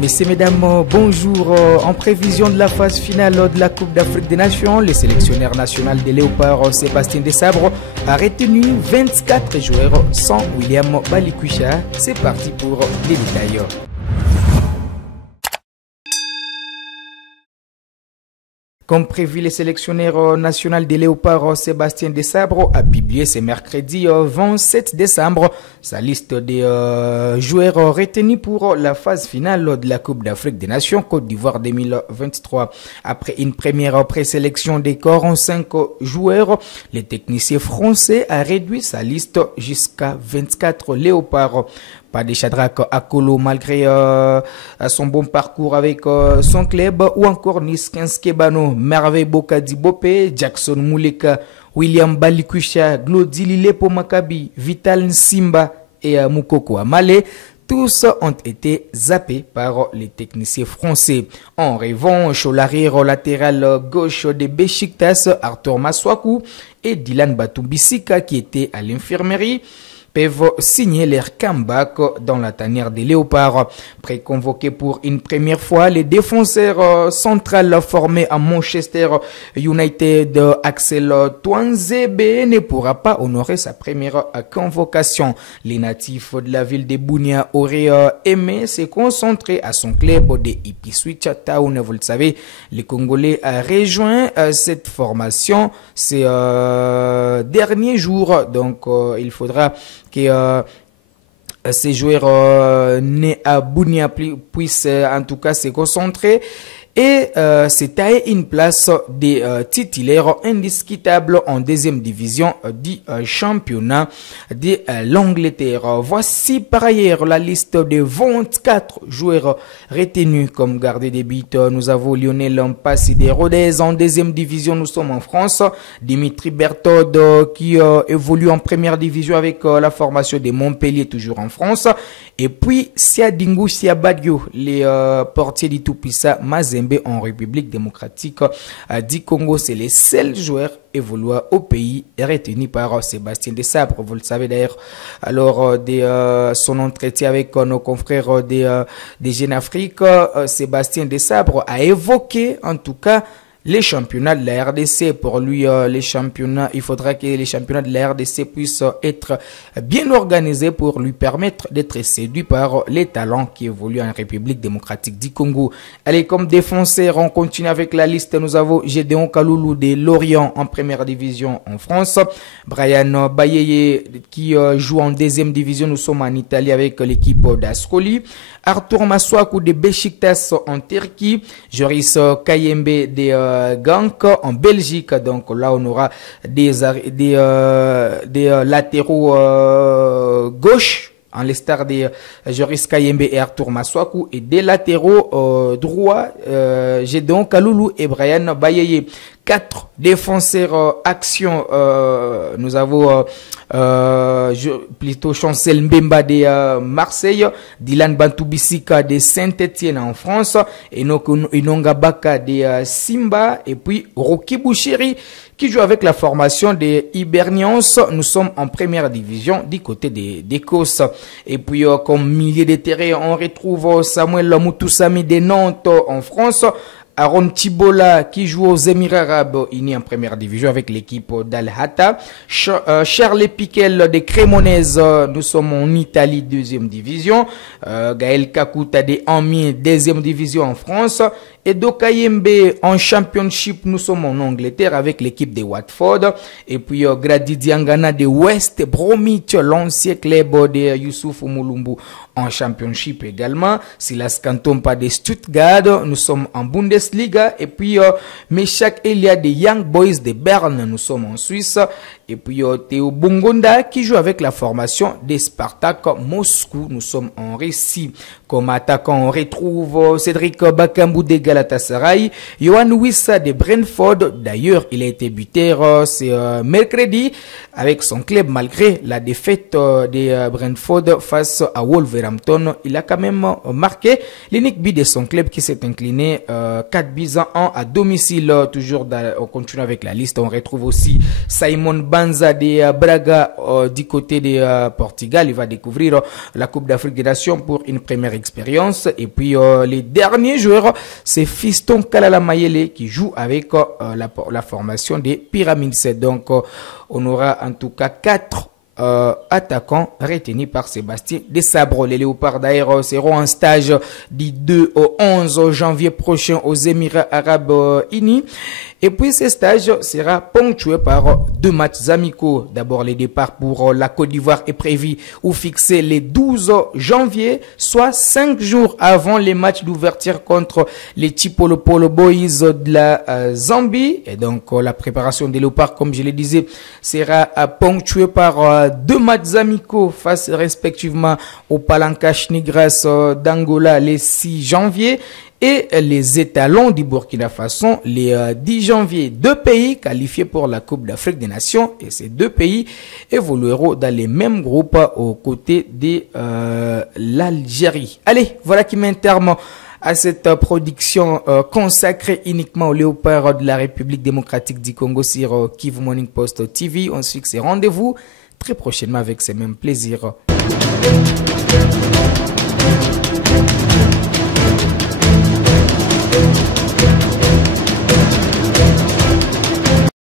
Messieurs, mesdames, bonjour. En prévision de la phase finale de la Coupe d'Afrique des Nations, le sélectionneur national des Léopards, Sébastien Desabre, a retenu 24 joueurs sans William Balikusha. C'est parti pour les détails. Comme prévu, le sélectionneur national des Léopards, Sébastien Desabre, a publié ce mercredi 27 décembre sa liste des joueurs retenus pour la phase finale de la Coupe d'Afrique des Nations Côte d'Ivoire 2023. Après une première présélection des 45 joueurs, le technicien français a réduit sa liste jusqu'à 24 Léopards. Pas de Shadrack Akolo malgré son bon parcours avec son club, ou encore Niskens Kebano, Merveille Bokadi Bopé, Jackson Mouleka, William Balikusha, Glodili Lepo Makabi, Vital Nsimba et Moukoko Amale. Tous ont été zappés par les techniciens français. En revanche, l'arrière latéral gauche de Besiktas, Arthur Maswaku et Dylan Batumbisika, qui étaient à l'infirmerie, peuvent signer leur comeback dans la tanière des Léopards. Préconvoqué pour une première fois, les défenseurs centrales formés à Manchester United, Axel Twanzebe, ne pourra pas honorer sa première convocation. Les natifs de la ville de Bunia auraient aimé se concentrer à son club de Ipswich Town. Vous le savez, les Congolais a rejoint cette formation ces derniers jours. Donc, il faudra que ces joueurs nés à Bunia puissent en tout cas se concentrer et se tailler une place des titulaires indiscutables en deuxième division du championnat de l'Angleterre. Voici par ailleurs la liste des 24 joueurs retenus comme gardien de but. Nous avons Lionel Mpassi de Rodez en deuxième division. Nous sommes en France. Dimitri Berthold qui évolue en première division avec la formation de Montpellier, toujours en France. Et puis Siadingu Siabadio, les portiers du Tout-Puissant Mazembe en République démocratique du Congo. C'est les seuls joueurs évoluant au pays retenus par Sébastien Desabre. Vous le savez d'ailleurs, alors de son entretien avec nos confrères des Jeunes Afrique, Sébastien Desabre a évoqué en tout cas les championnats de la RDC. Pour lui, les championnats, il faudra que les championnats de la RDC puissent être bien organisés pour lui permettre d'être séduit par les talents qui évoluent en République démocratique du Congo. Allez, comme défenseur, on continue avec la liste. Nous avons Gédéon Kaloulou de Lorient en première division en France. Brian Bayeye qui joue en deuxième division. Nous sommes en Italie avec l'équipe d'Ascoli. Arthur Maswaku de Besiktas en Turquie. Joris Kayembe de Genk en Belgique. Donc là, on aura des latéraux gauche, en l'estar de Joris Kayembe et Arthur Maswaku, et des latéraux droits, Gédéon Kaloulou et Brian Bayeye. 4 défenseurs action. Nous avons plutôt Chancel Mbemba de Marseille, Dylan Bantubisika de Saint-Etienne en France, Enoch Inonga Baka de Simba, et puis Rocky Bouchiri qui joue avec la formation des Hibernians. Nous sommes en première division du côté d'Écosse. Et puis comme milieu de terrain, on retrouve Samuel Moutoussami de Nantes en France, Aaron Tibola qui joue aux Émirats Arabes Unis en première division avec l'équipe d'Al-Hatta. Charles Piquel de Cremonese, nous sommes en Italie, deuxième division. Gaël Kakuta de Ami, deuxième division en France. Edo Kayembe en Championship, nous sommes en Angleterre avec l'équipe de Watford. Et puis Grady Diangana de West Bromwich, l'ancien club de Youssouf Moulumbu en Championship également. Silas Kantompa de Stuttgart, nous sommes en Bundesliga. Et puis Meshak Elia de Young Boys de Berne, nous sommes en Suisse. Et puis Théo Bungonda qui joue avec la formation des Spartak Moscou, nous sommes en Russie. Comme attaquant, on retrouve Cédric Bakambu de Galatasaray, Johan Wissa de Brentford. D'ailleurs, il a été buteur ce mercredi avec son club malgré la défaite de Brentford face à Wolverhampton. Il a quand même marqué l'unique but de son club qui s'est incliné 4 buts à 1 à domicile. Toujours on continue avec la liste. On retrouve aussi Simon Ba Banza de Braga du côté de Portugal. Il va découvrir la Coupe d'Afrique des Nations pour une première expérience. Et puis les derniers joueurs, c'est Fiston Kalala Mayele qui joue avec la formation des Pyramides 7. Donc on aura en tout cas 4 attaquants retenus par Sébastien Desabre. Les Léopards d'ailleurs seront en stage du 2 au 11 janvier prochain aux Émirats Arabes Unis. Et puis ce stage sera ponctué par 2 matchs amicaux. D'abord, le départ pour la Côte d'Ivoire est prévu ou fixé le 12 janvier, soit 5 jours avant les matchs d'ouverture contre les Chipolo Polo Boys de la Zambie. Et donc la préparation des Léopards, comme je le disais, sera ponctuée par 2 matchs amicaux face respectivement au Palancash Nigras d'Angola le 6 janvier et les étalons du Burkina Faso les 10 janvier. 2 pays qualifiés pour la Coupe d'Afrique des Nations et ces 2 pays évolueront dans les mêmes groupes aux côtés de l'Algérie. Allez, voilà qui met un terme à cette production consacrée uniquement aux léopards de la République démocratique du Congo sur Kivu Morning Post TV. On se fixe rendez-vous très prochainement avec ces mêmes plaisirs.